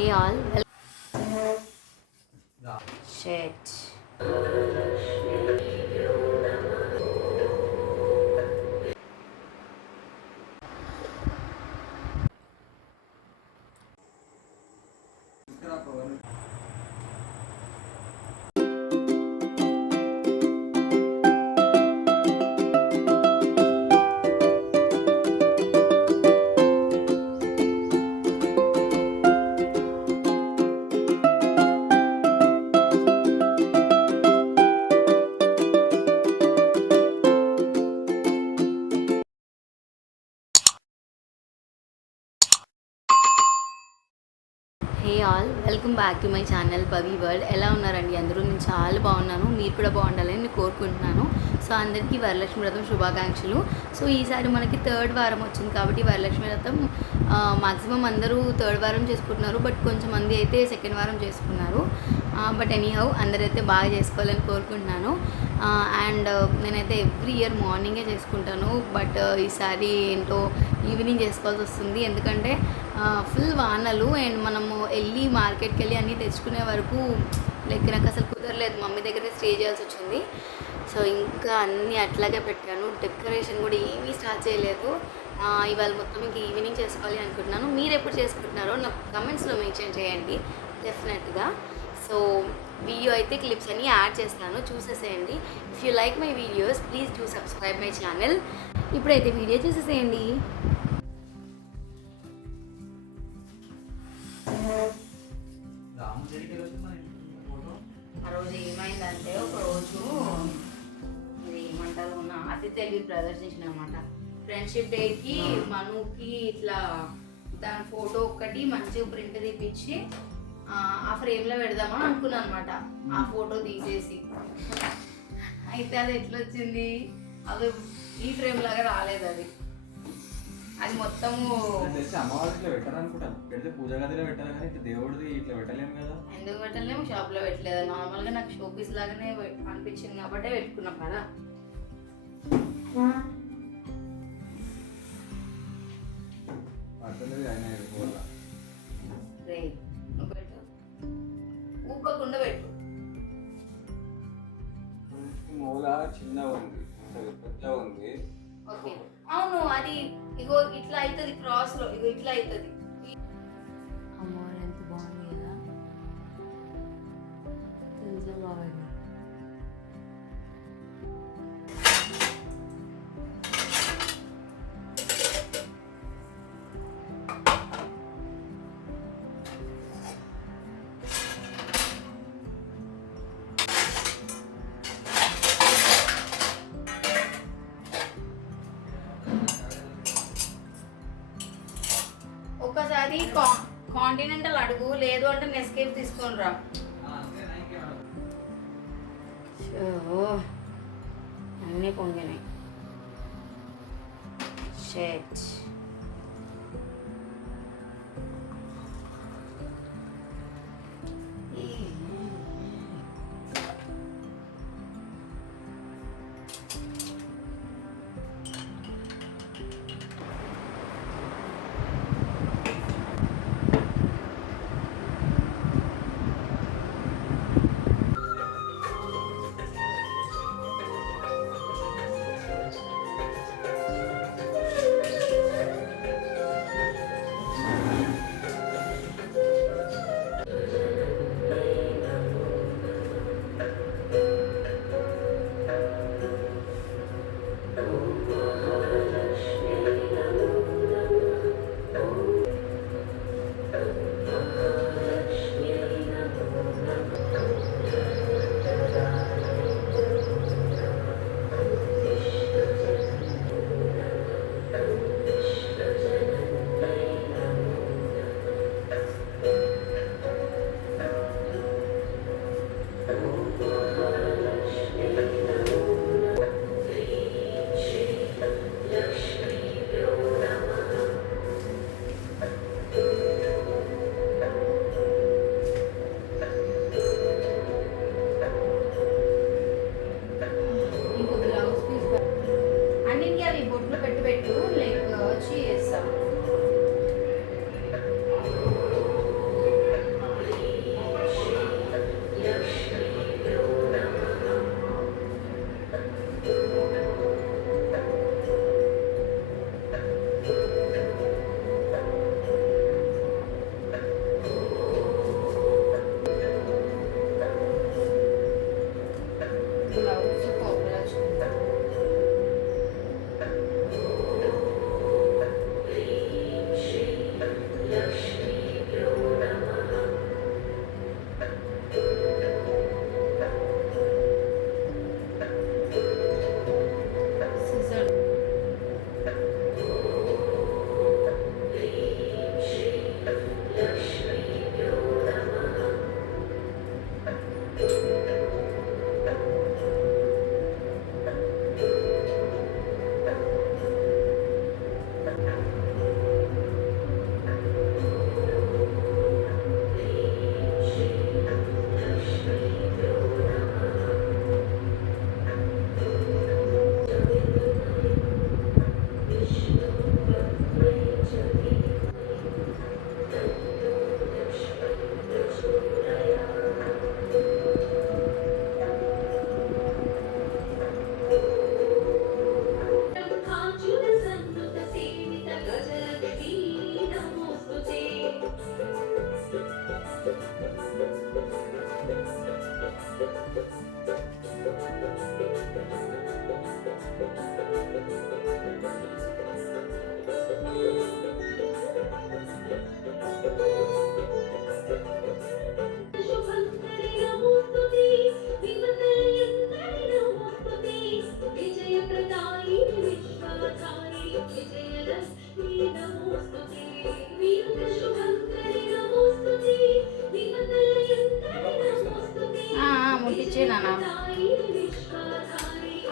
Hey all, shit. Hey all, welcome back to my channel Pavi వరల్డ్. ఎలా ఉన్నారండి అందరూ? నేను చాలా బాగున్నాను. మీరు కూడా బాగుండాలని నేను కోరుకుంటున్నాను. సో అందరికీ వరలక్ష్మి వ్రతం శుభాకాంక్షలు. సో ఈసారి మనకి థర్డ్ వారం వచ్చింది కాబట్టి వరలక్ష్మి వ్రతం మాక్సిమం అందరూ థర్డ్ వారం చేసుకుంటున్నారు. బట్ కొంచెం మంది అయితే సెకండ్ వారం చేసుకున్నారు. బట్ ఎనీహౌ అందరైతే బాగా చేసుకోవాలని కోరుకుంటున్నాను. అండ్ నేనైతే ఎవ్రీ ఇయర్ మార్నింగే చేసుకుంటాను. బట్ ఈసారి ఏంటో ఈవినింగ్ చేసుకోవాల్సి వస్తుంది. ఎందుకంటే ఫుల్ వానలు అండ్ మనము వెళ్ళి మార్కెట్కి వెళ్ళి అన్నీ తెచ్చుకునే వరకు లైక్ నాకు అసలు కుదరలేదు. మమ్మీ దగ్గరే స్టే చేయాల్సి వచ్చింది. సో ఇంకా అన్నీ అట్లాగే పెట్టాను. డెకరేషన్ కూడా ఏమీ స్టార్ట్ చేయలేదు. ఇవాళ మొత్తం ఇంక ఈవినింగ్ చేసుకోవాలి అనుకుంటున్నాను. మీరు ఎప్పుడు చేసుకుంటున్నారో నాకు కమెంట్స్లో మెన్షన్ చేయండి డెఫినెట్గా. సో వీడియో అయితే క్లిప్స్ అన్నీ యాడ్ చేస్తాను, చూసేసేయండి. If you like my videos please do subscribe my channel. ఇప్పుడైతే వీడియో చూసేసేయండి. ఆ రోజు ఏమైందంటే ఒకరోజు ఇది ఏమంటారు అతి తెలివి ప్రదర్శించిన అనమాట. ఫ్రెండ్షిప్ డేకి మనుకి ఇట్లా దాని ఫోటో ఒక్కటి మంచిగా ప్రింట్ తీపిచ్చి ఆ ఫ్రేమ్లో పెడదామని అనుకున్నాను అనమాట. ఆ ఫోటో తీసేసి అయితే అది ఎట్లా వచ్చింది, అది ఈ ఫ్రేమ్ లాగా రాలేదు. అది మొత్తము పూజ గదిలో పెట్టాలి కానీ దేవుడిది ఇట్లా పెట్టలేము కదా. ఎందుకు పెట్టలేము? షాప్లో పెట్టలేదు. నార్మల్గా నాకు షోపీస్ లాగానే అనిపించింది కాబట్టి పెట్టుకున్నాం కదా. నువ్వు పెట్టు, ఊపకుండా పెట్టు. మూల చిన్నగా ఉంది, పెద్దగా ఉంది. ఓకే, అవును. అది ఇగో ఇట్లా అవుతుంది, క్రాస్ లో ఇగో ఇట్లా అవుతుంది. అమ్మవారు ఎంత బాగుంది కదా, తెలుసా? బాగుంది. ఒకసారి కాంటినెంటల్ అడుగు, లేదు అంటే నెస్కేప్ తీసుకొని రా. అన్నీ పొంగినాయి. షేట్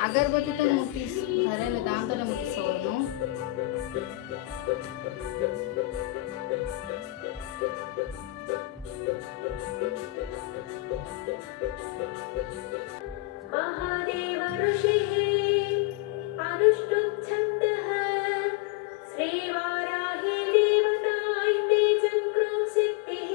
అగరబత్తితో ముట్టిస్తు సరేలే, దాంతోనే ముట్టిస్తావు నువ్వు. महादेव ऋषिः अनुष्टुप्छन्दः श्रीवाराही देवता इति चक्रो सिद्धिः।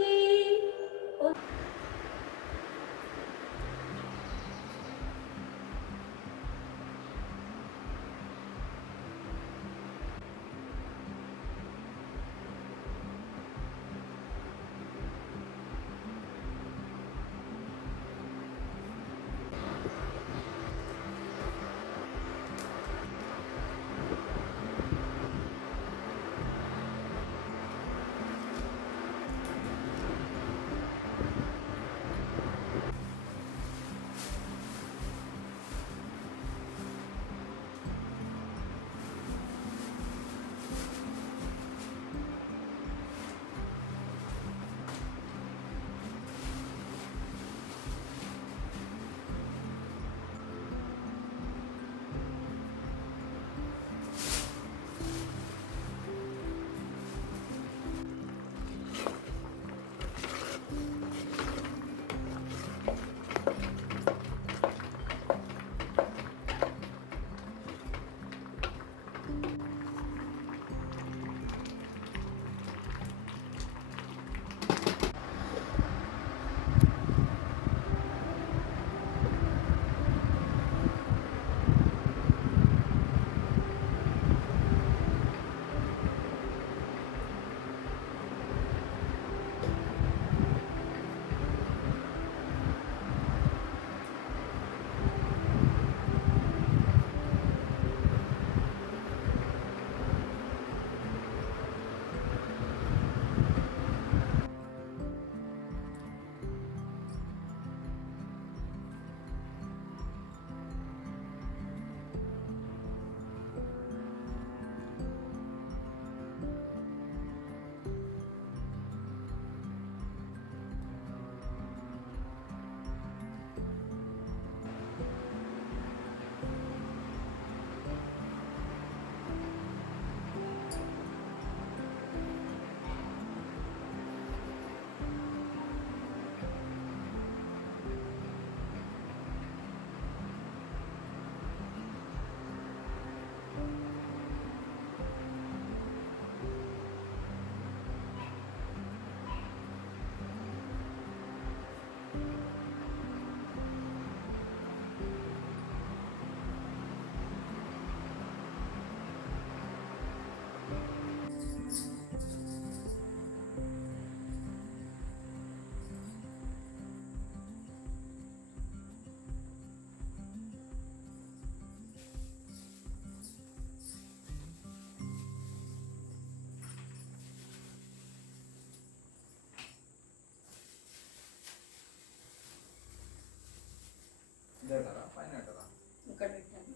ఇక్కడ పెట్టాను.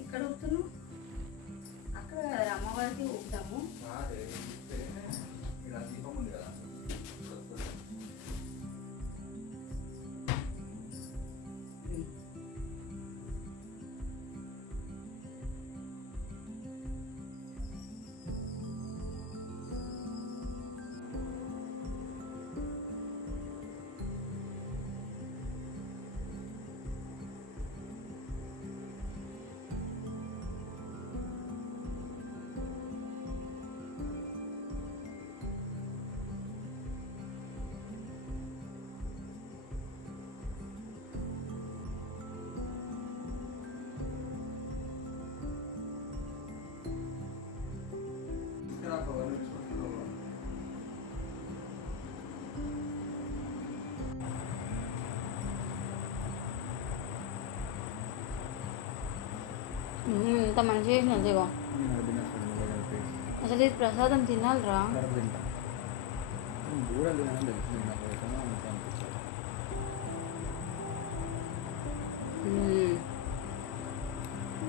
ఇక్కడ ఊపుతున్నావు, అక్కడ అమ్మవారికి ఊపుతాము. దీపం ఉంది కదా. ఇంత మంచిగా చేసినది ఇగో. అసలు ఇది ప్రసాదం తినాలిరా.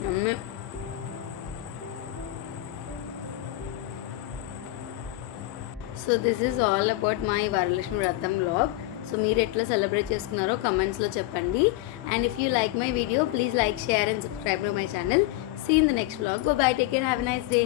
అమ్మే so this is all about my Varalakshmi Vratam vlog. So మీరు ఎట్లా సెలబ్రేట్ చేసుకున్నారో కమెంట్స్లో చెప్పండి. And if you like my video please like, share and subscribe to my channel. See in the next vlog. Bye, take care, have a nice day.